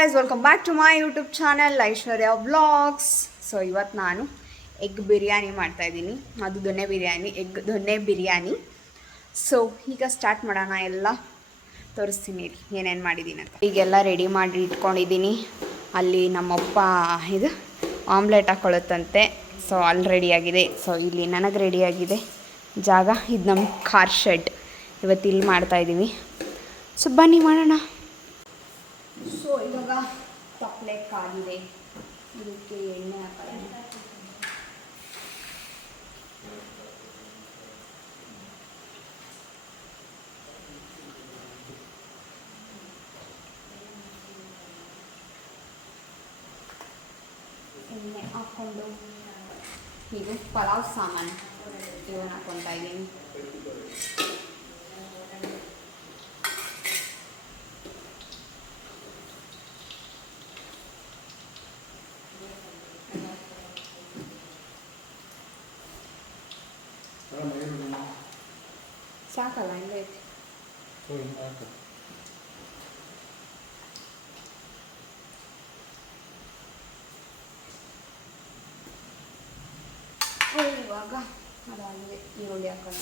guys, welcome back to my YouTube channel Aishwarya vlogs. So ಇವತ್ತು ನಾನು egg biryani ಮಾಡ್ತಾಯಿದ್ದೀನಿ. ಅದು ದೊನ್ನೆ ಬಿರಿಯಾನಿ, ಎಗ್ ದೊನ್ನೆ ಬಿರಿಯಾನಿ. ಸೊ ಈಗ ಸ್ಟಾರ್ಟ್ ಮಾಡೋಣ. ಎಲ್ಲ ತೋರಿಸ್ತೀನಿ ಏನೇನು ಮಾಡಿದ್ದೀನಿ ಅಂತ. ಈಗೆಲ್ಲ ರೆಡಿ ಮಾಡಿ ಇಟ್ಕೊಂಡಿದ್ದೀನಿ. ಅಲ್ಲಿ ನಮ್ಮಪ್ಪ ಇದು ಆಮ್ಲೆಟ್ ಹಾಕ್ಕೊಳ್ಳುತ್ತಂತೆ. ಸೊ ಅಲ್ಲಿ ರೆಡಿಯಾಗಿದೆ. ಸೊ ಇಲ್ಲಿ ನನಗೆ ರೆಡಿಯಾಗಿದೆ ಜಾಗ. ಇದು ನಮ್ಮ ಕಾರ್ ಶೆಡ್. ಇವತ್ತು ಇಲ್ಲಿ ಮಾಡ್ತಾಯಿದ್ದೀವಿ. ಸೊ ಬನ್ನಿ ಮಾಡೋಣ. ಸೊ ಇವಾಗ ತಪ್ಪಲೆ ಕಾಲಿದೆ, ಇದಕ್ಕೆ ಎಣ್ಣೆ ಹಾಕೋಣ. ಎಣ್ಣೆ ಹಾಕ್ಕೊಂಡು ಇದು ಪಲಾವ್ ಸಾಮಾನು ಇವನ್ನ ಹಾಕ್ಕೊತಾ ಇದ್ದೀನಿ. ಸಾಕಲ್ಲ ಹಿಂಗೆ ಐತಿ. ಇವಾಗ ಅದಾಗಿದೆ. ಈರುಳ್ಳಿ ಹಾಕೋಣ.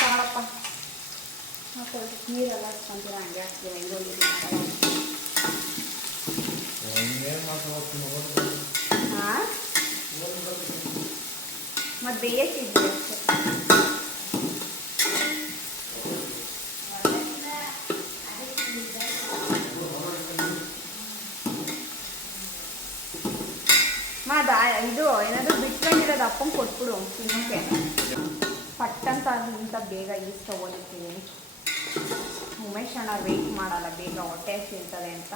ಸಾರಪ್ಪ ಹಾಕೊಳ್ಳಿ. ನೀರೆಲ್ಲ ಹಚ್ಕೊಂತೀರ ಹಂಗೆ ಹಾಕ್ತೀರ. ಈರುಳ್ಳಿ ಹಾಂ ಮತ್ತು ಬೇಯಕ್ಕಿದ್ವಿ ಮಾದ ಇದು ಏನಾದರೂ ಬಿಟ್ಕೊಂಡಿರೋದು ಅಪ್ಪಂಗೆ ಕೊಟ್ಬಿಡು ತಿನ್ನೋಕ್ಕೆ. ಪಟ್ಟಂತ ಇಂಥ ಬೇಗ ಈಸ್ ತೊಗೊಂಡಿರ್ತೀನಿ. ಉಮೇಶ್ ಅಣ್ಣ ವೆಯ್ಟ್ ಮಾಡಲ್ಲ, ಬೇಗ ಹೊಟ್ಟೆ ತಿಂತದೆ ಅಂತ.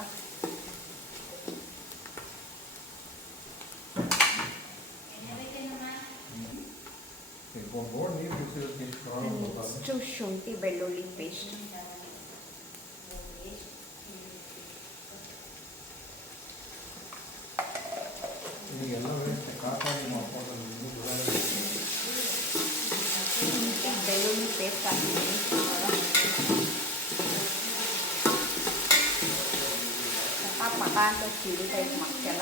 ನೆಕ್ಸ್ಟು ಶುಂಠಿ ಬೆಳ್ಳುಳ್ಳಿ ಪೇಸ್ಟ್. ಶುಂಠಿ ಬೆಳ್ಳುಳ್ಳಿ ಪೇಸ್ಟ್ ಹಾಕಿದ್ದೀನಿ. ಪಟ ಅಂತ ಚಿಡಿ ಟೈಪ್ ಮಾಡ್ತೆಲ್ಲ.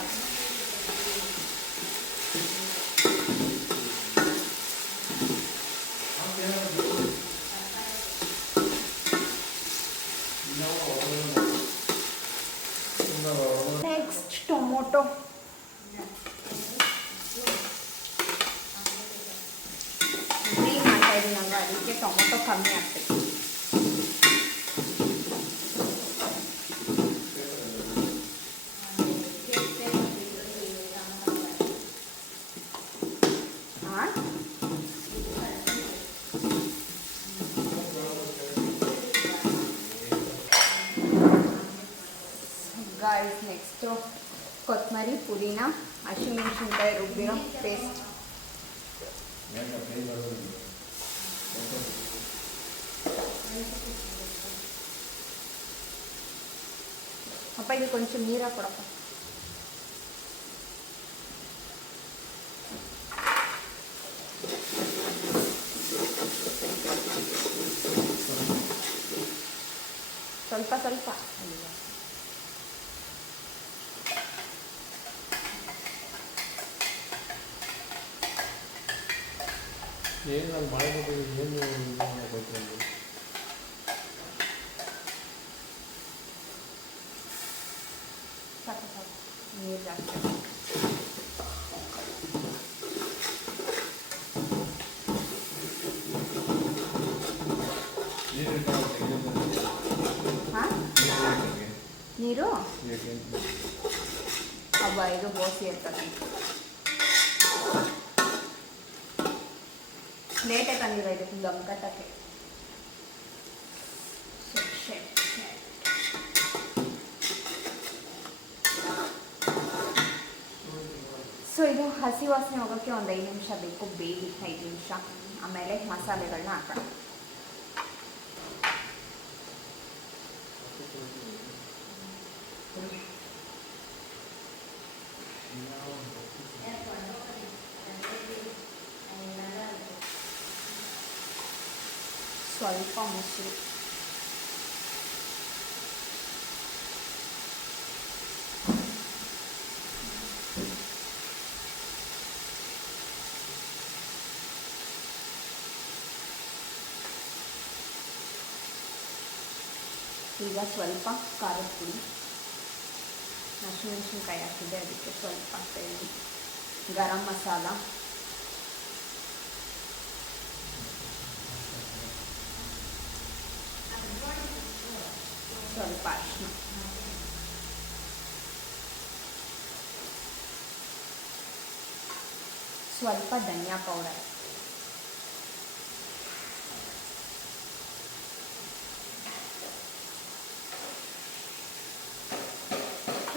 Next tomato. ಫ್ರೈ ಮಾಡ್ತಾ ಇದ್ದೀನಲ್ವ, ಅದಕ್ಕೆ ಟೊಮೊಟೊ ಕಮ್ಮಿ ಆಗ್ತೈತಿ. ಗಾಯ್ಸ್ ನೆಕ್ಸ್ಟು ಕೊತ್ತಂಬರಿ, ಪುದೀನ, ಹಸಿಮೆಣಸಿನ್ಕಾಯಿ ರುಬ್ಬಿರೋ ಪೇಸ್ಟ್. ಅಪ್ಪ ಇದು ಕೊಂಚം ನೀರು ಹಾಕೊಡಪ್ಪ. ಸ್ವಲ್ಪ ಸ್ವಲ್ಪ ಏನು ನಾನು ಮಳೆ ಏನು ಸಾಕು ಸಾಕು ನೀರು ಜಾಸ್ತಿ. ಹಾಂ ನೀರು ಹಬ್ಬ ಇದು ಬೋಸಿ ಇರ್ತದೆ. ಪ್ಲೇಟೇ ತಂದಿರೋ ಇದಕ್ಕೆ ದಮ್ ಕಟ್ಟಕ್ಕೆ. ಸೊ ಇದು ಹಸಿ ವಾಸನೆ ಹೋಗೋಕ್ಕೆ ಒಂದು 5 ನಿಮಿಷ ಬೇಕು. ಬೇಡಿ 5 ನಿಮಿಷ. ಆಮೇಲೆ ಮಸಾಲೆಗಳನ್ನ ಹಾಕೋಣ. ಸ್ವಲ್ಪ ಮೊಸರು. ಈಗ ಸ್ವಲ್ಪ ಖಾರದ ಪುಡಿ, ಹಸಿಮೆಣಸಿನ್ಕಾಯಿ ಹಾಕಿದ್ದೆ ಅದಕ್ಕೆ ಸ್ವಲ್ಪ ಹಾಕ್ತಾಯಿದ್ದೀನಿ. ಗರಂ ಮಸಾಲ, ಸ್ವಲ್ಪ ಅರಿಶಿನ, ಸ್ವಲ್ಪ ಧನಿಯಾ ಪೌಡರ್,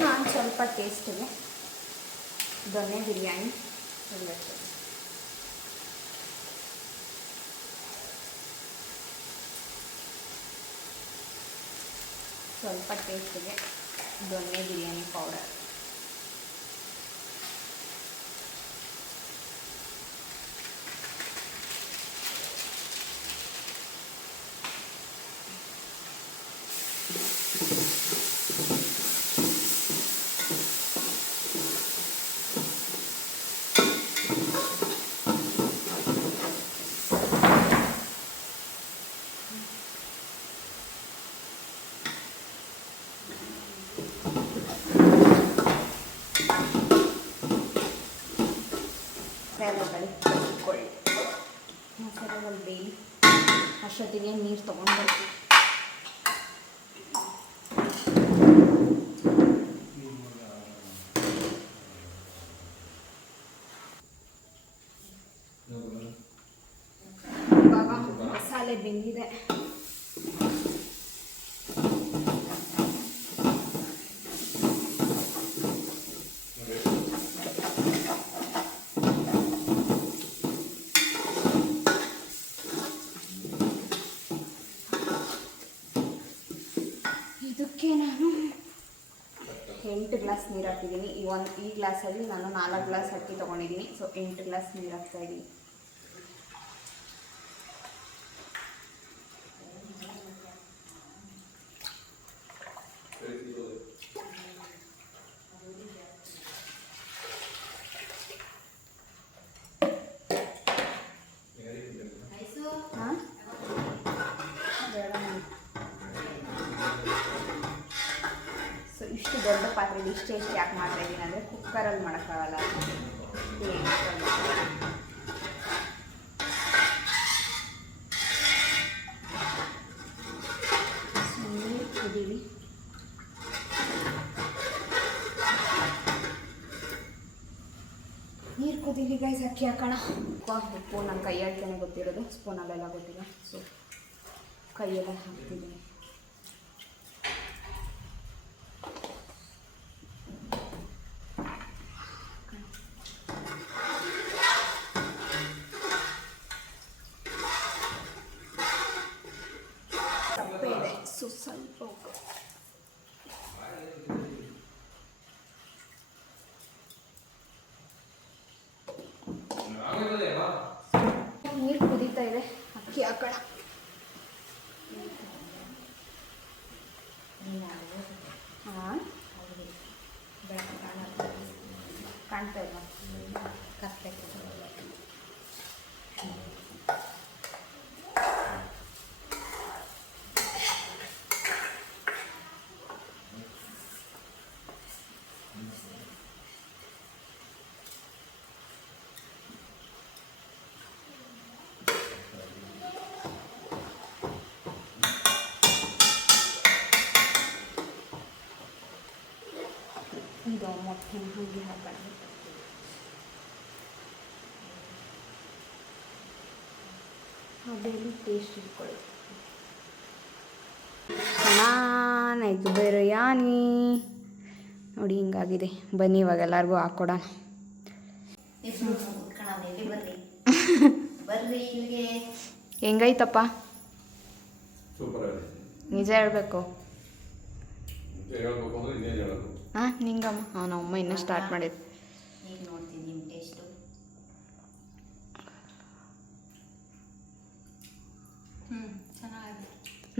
ನಾನು ಸ್ವಲ್ಪ ಟೇಸ್ಟಿಗೆ ದೊನ್ನೆ ಬಿರಿಯಾನಿ ಇರಬೇಕು. ಸ್ವಲ್ಪ ಟೇಸ್ಟಿಗೆ ದೊನ್ನೆ ಬಿರಿಯಾನಿ ಪೌಡರ್, ಮಸಾಲೆಗಳು ಕಲಿತ್ಕೊಳ್ಳಿ. ಮಸಾಲೆಗಳು ಬೇಯಿ ಅಷ್ಟೊತ್ತಿಗೆ ನೀರು ತೊಗೊಂಡ್ಬರ್ತೀವಿ. ಇವಾಗ ಮಸಾಲೆ ಬೆಂದಿದೆ. ಇದಕ್ಕೆ ನಾನು 8 ಗ್ಲಾಸ್ ನೀರು ಹಾಕಿದ್ದೀನಿ. ಈ ಗ್ಲಾಸಲ್ಲಿ ನಾನು 4 ಗ್ಲಾಸ್ ಅಕ್ಕಿ ತೊಗೊಂಡಿದ್ದೀನಿ. ಸೊ 8 ಗ್ಲಾಸ್ ನೀರು ಹಾಕ್ತಾಯಿದ್ದೀನಿ. ಹಾಂ ಸೊ ಇಷ್ಟು ದೊಡ್ಡ ಪಾತ್ರೆಯಲ್ಲಿ ಇಷ್ಟು ಯಾಕೆ ಮಾಡ್ತಾಯಿದ್ದೀನಿ ಅಂದರೆ ಕುಕ್ಕರಲ್ಲಿ ಮಾಡೋಕ್ಕಾಗಲ್ಲ. ನೀರು ಕುದೀವಿ. ನೀರು ಕುದೀಲಿ ಗೈಸ್, ಅಕ್ಕಿ ಹಾಕೋಣ. ಉಪ್ಪು ನನ್ನ ಕೈ ಹಾಕಿನೇ ಗೊತ್ತಿರೋದು, ಸ್ಪೂನಲ್ಲೆಲ್ಲ ಗೊತ್ತಿಲ್ಲ. ಸೊ ಕೈಯೆಲ್ಲ ಹಾಕ್ತಿದ್ದೀನಿ. ಸಪ್ಪೆ ಇದೆ, ಸೊ ಸ್ವಲ್ಪ ಉಪ್ಪು. ನೀರು ಕುದೀತಾ ಇದೆ, ಅಕ್ಕಿ ಹಾಕೋಣ. ಹಾಂ ಕಾಣ್ತಾ ಇಲ್ಲ, ಇದು ಮೊಟ್ಟೆ ಹಾಗೆ ಹಾಕೋಣ. ಅದೇನು ಟೇಸ್ಟ್ ಇಟ್ಕೊಳ್ಳಿ. ಚೆನ್ನಾಗಿ ಬಿರಿಯಾನಿ ನೋಡಿ ಹಿಂಗಾಗಿದೆ. ಬನ್ನಿ ಇವಾಗ ಎಲ್ಲರಿಗೂ ಹಾಕ್ಕೊಡೋಣ. ಹೆಂಗೈತಪ್ಪ? ನಿಜ ಹೇಳ್ಬೇಕು. ಹಾಂ ನಿಂಗಮ್ಮ. ಹಾಂ ನಮ್ಮಮ್ಮ ಇನ್ನೂ ಸ್ಟಾರ್ಟ್ ಮಾಡಿದ್ದು. ಈಗ ನೋಡ್ತಿದ್ದೀನಿ ಟೇಸ್ಟು.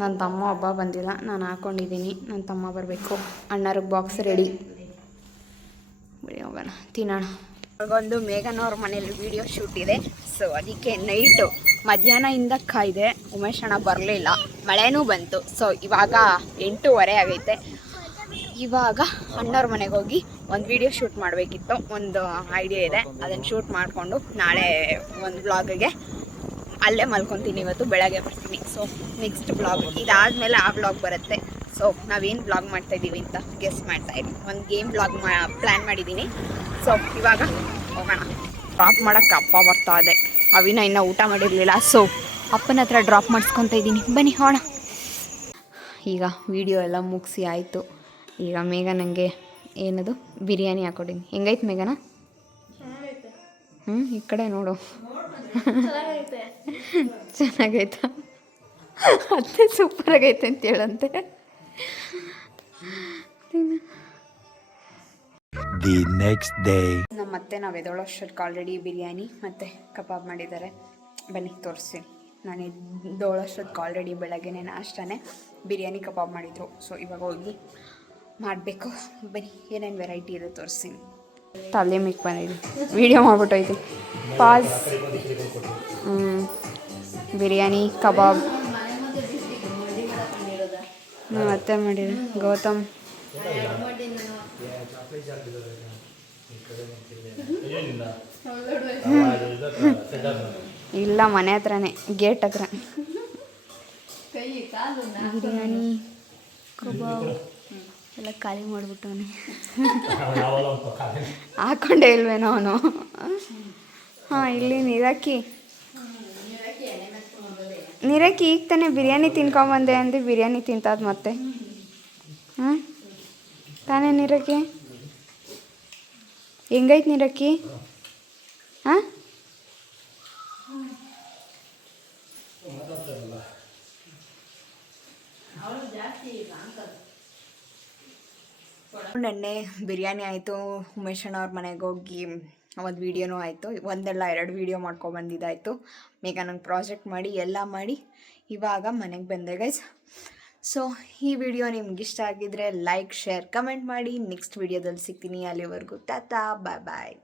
ನನ್ನ ತಮ್ಮ ಹಬ್ಬ ಬಂದಿಲ್ಲ, ನಾನು ಹಾಕ್ಕೊಂಡಿದ್ದೀನಿ. ನನ್ನ ತಮ್ಮ ಬರಬೇಕು. ಅಣ್ಣರಿಗೆ ಬಾಕ್ಸ್ ರೆಡಿ. ಬಿಡಿ ಹೋಗೋಣ, ತಿನ್ನೋಣ. ಇವಾಗೊಂದು ಮೇಘನವ್ರ ಮನೇಲಿ ವೀಡಿಯೋ ಶೂಟ್ ಇದೆ. ಸೊ ಅದಕ್ಕೆ ನೈಟು ಮಧ್ಯಾಹ್ನದಿಂದ ಕಾಯ್ದೆ. ಉಮೇಶ್ ಅಣ್ಣ ಬರಲಿಲ್ಲ, ಮಳೆನೂ ಬಂತು. ಸೊ ಇವಾಗ 8:15 ಆಗೈತೆ. ಇವಾಗ ಅಣ್ಣವ್ರ ಮನೆಗೆ ಹೋಗಿ ಒಂದು ವೀಡಿಯೋ ಶೂಟ್ ಮಾಡಬೇಕಿತ್ತು. ಒಂದು ಐಡಿಯಾ ಇದೆ, ಅದನ್ನು ಶೂಟ್ ಮಾಡಿಕೊಂಡು ನಾಳೆ ಒಂದು ವ್ಲಾಗಿಗೆ ಅಲ್ಲೇ ಮಲ್ಕೊತೀನಿ. ಇವತ್ತು ಬೆಳಗ್ಗೆ ಬರ್ತೀನಿ. ಸೊ ನೆಕ್ಸ್ಟ್ ವ್ಲಾಗ್ ಇದಾದಮೇಲೆ ಆ ವ್ಲಾಗ್ ಬರುತ್ತೆ. ಸೊ ನಾವೇನು ವ್ಲಾಗ್ ಮಾಡ್ತಾಯಿದ್ದೀವಿ ಅಂತ ಗೆಸ್ ಮಾಡ್ತಾಯಿದ್ವಿ. ಒಂದು ಗೇಮ್ ವ್ಲಾಗ್ ಪ್ಲ್ಯಾನ್ ಮಾಡಿದ್ದೀನಿ. ಸೊ ಇವಾಗ ಹೋಗೋಣ. ಡ್ರಾಪ್ ಮಾಡೋಕ್ಕೆ ಅಪ್ಪ ಬರ್ತಾ ಇದೆ. ಅವಿನ ಇನ್ನೂ ಊಟ ಮಾಡಿರಲಿಲ್ಲ. ಸೊ ಅಪ್ಪನ ಹತ್ರ ಡ್ರಾಪ್ ಮಾಡಿಸ್ಕೊತಾ ಇದ್ದೀನಿ. ಬನ್ನಿ ಹೋಣ. ಈಗ ವಿಡಿಯೋ ಎಲ್ಲ ಮುಗಿಸಿ ಆಯಿತು. ಈಗ ಮೇಘ ನನಗೆ ಏನದು ಬಿರಿಯಾನಿ ಹಾಕ್ಕೊಟ್ಟಿನಿ. ಹೆಂಗೈತೆ ಮೇಘನ? ಈ ಕಡೆ ನೋಡು. ಚೆನ್ನಾಗೈತಾ? ಅತ್ತೆ ಸೂಪರಾಗೈತೆ ಅಂತ ಹೇಳಂತೆ. The next day. ನಮ್ಮ ಅತ್ತೆ ನಾವು ಎದೊಳೋಷ್ಟಕ್ಕೆ ಆಲ್ರೆಡಿ ಬಿರಿಯಾನಿ ಮತ್ತು ಕಬಾಬ್ ಮಾಡಿದ್ದಾರೆ. ಬನ್ನಿ ತೋರಿಸ್ತೀನಿ. ನಾನು ಎದ್ದೋಳೋಷ್ಟಕ್ಕೆ ಆಲ್ರೆಡಿ ಬೆಳಗ್ಗೆನೇ ನಾಷ್ಟನೇ ಬಿರಿಯಾನಿ ಕಬಾಬ್ ಮಾಡಿದರು. ಸೊ ಇವಾಗ ಹೋಗಿ ಮಾಡಬೇಕು. ಬನ್ನಿ ಏನೇನು ವೆರೈಟಿ ಇದೆ ತೋರಿಸ್ತೀನಿ. ತಲೆ ಮಿಕ್ ಬಂದಿದೆ, ವೀಡಿಯೋ ಮಾಡ್ಬಿಟ್ಟೈತಿ. ಪಾಸ್. ಬಿರಿಯಾನಿ ಕಬಾಬ್ ಅತ್ತೆ ಮಾಡಿದ್ರು. ಗೌತಮ್ ಇಲ್ಲ, ಮನೆ ಹತ್ರನೇ, ಗೇಟ್ ಹತ್ರ. ಬಿರಿಯಾನಿ ಕಬಾಬ್ ಎಲ್ಲ ಖಾಲಿ ಮಾಡಿಬಿಟ್ಟವನೆ. ಹಾಕೊಂಡೇ ಇಲ್ವೇನೋ ಅವನು. ಹಾಂ, ಇಲ್ಲಿ ನಿರಕ್ಕಿ ಈಗ ತಾನೇ ಬಿರಿಯಾನಿ ತಿನ್ಕೊಂಬಂದೆ ಅಂದು ಬಿರಿಯಾನಿ ತಿಂತಾದ ಮತ್ತೆ. ಹಾಂ ತಾನೇ ನಿರಕ್ಕಿ? ಹೆಂಗೈತೆ ನಿರಕ್ಕಿ? ಹಾಂ, ನೆನ್ನೆ ಬಿರಿಯಾನಿ ಆಯಿತು. ಉಮೇಶ್ ಅಣ್ಣ ಅವ್ರ ಮನೆಗೆ ಹೋಗಿ ಒಂದು ವೀಡಿಯೋನೂ ಆಯಿತು. ಒಂದಲ್ಲ 2 ವೀಡಿಯೋ ಮಾಡ್ಕೊಬಂದಿದ್ದಾಯಿತು. ಮೇಘ ನಂಗೆ ಪ್ರಾಜೆಕ್ಟ್ ಮಾಡಿ ಎಲ್ಲ ಮಾಡಿ ಇವಾಗ ಮನೆಗೆ ಬಂದೆ ಗೈಸ್. ಸೊ ಈ ವಿಡಿಯೋ ನಿಮ್ಗೆ ಇಷ್ಟ ಆಗಿದ್ರೆ ಲೈಕ್, ಶೇರ್, ಕಮೆಂಟ್ ಮಾಡಿ. ನೆಕ್ಸ್ಟ್ ವಿಡಿಯೋದಲ್ಲಿ ಸಿಗ್ತೀನಿ. ಅಲ್ಲಿವರೆಗೂ ಟಾಟಾ, ಬಾಯ್ ಬಾಯ್.